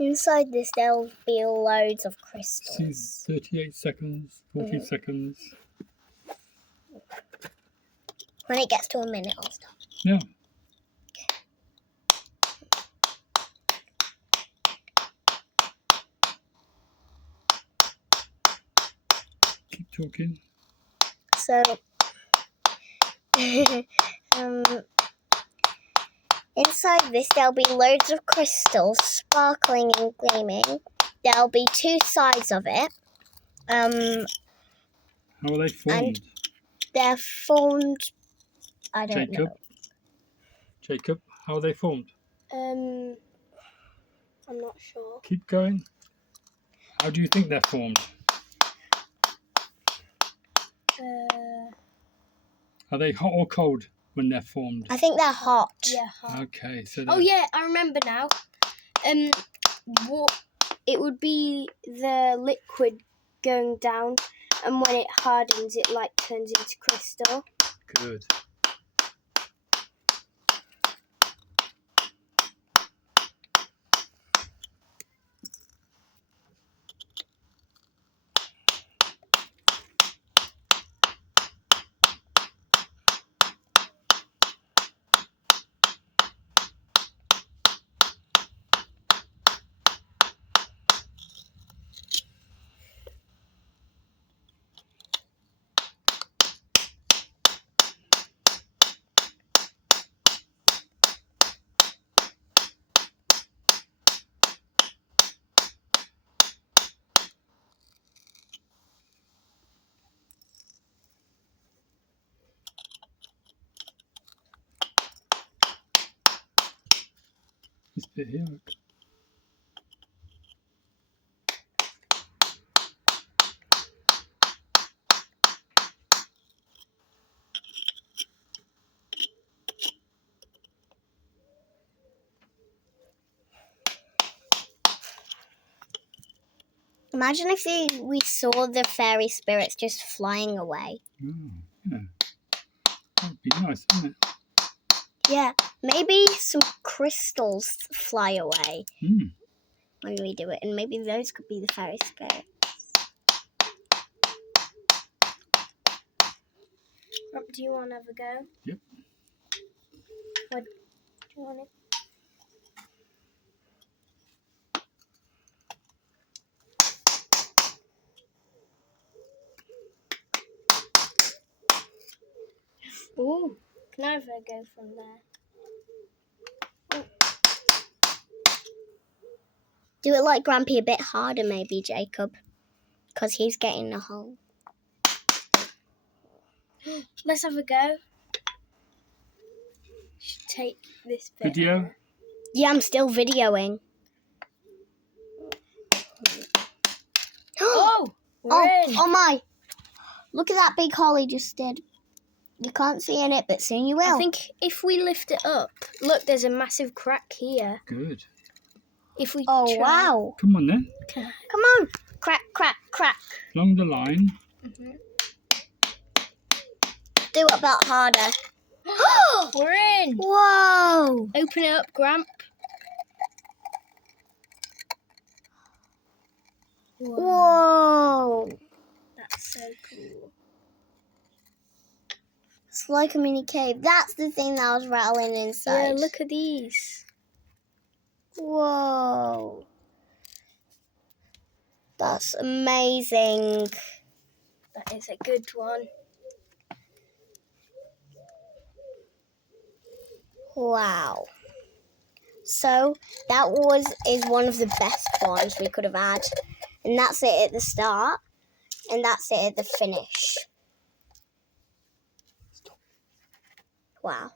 Inside this, there'll be loads of crystals. 38 seconds, 40 seconds. When it gets to a minute, I'll stop. Yeah. Keep talking. So, inside this, there'll be loads of crystals sparkling and gleaming. There'll be two sides of it. How are they formed? And they're formed. I don't know. Jacob, how are they formed? I'm not sure. Keep going. How do you think they're formed? Are they hot or cold when they're formed? I think they're hot. Yeah, hot. Okay, so Oh yeah, I remember now. It would be the liquid going down, and when it hardens, it like turns into crystal. Good. This bit here. Look. Imagine if we saw the fairy spirits just flying away. Oh, yeah. That would be nice, wouldn't it? Yeah, maybe some crystals fly away when we do it, and maybe those could be the fairy spirits. Do you want to have a go? Yep. What do you want it? Ooh, can I have a go from there? Do it like Grampy a bit harder, maybe, Jacob, because he's getting a hole. Let's have a go. Should take this bit. Video? Yeah, I'm still videoing. Oh, we're in. Oh my! Look at that big hole he just did. You can't see in it, but soon you will. I think if we lift it up, look, there's a massive crack here. Good. If we Oh, try. wow. Come on then. Come on. Crack, crack, crack. Along the line. Do it a bit harder. We're in. Whoa. Open it up, Gramp. Whoa. That's so cool. It's like a mini cave. That's the thing that was rattling inside. Yeah, look at these. Whoa. That's amazing. That is a good one. Wow. So that is one of the best ones we could have had. And that's it at the start. And that's it at the finish. Wow.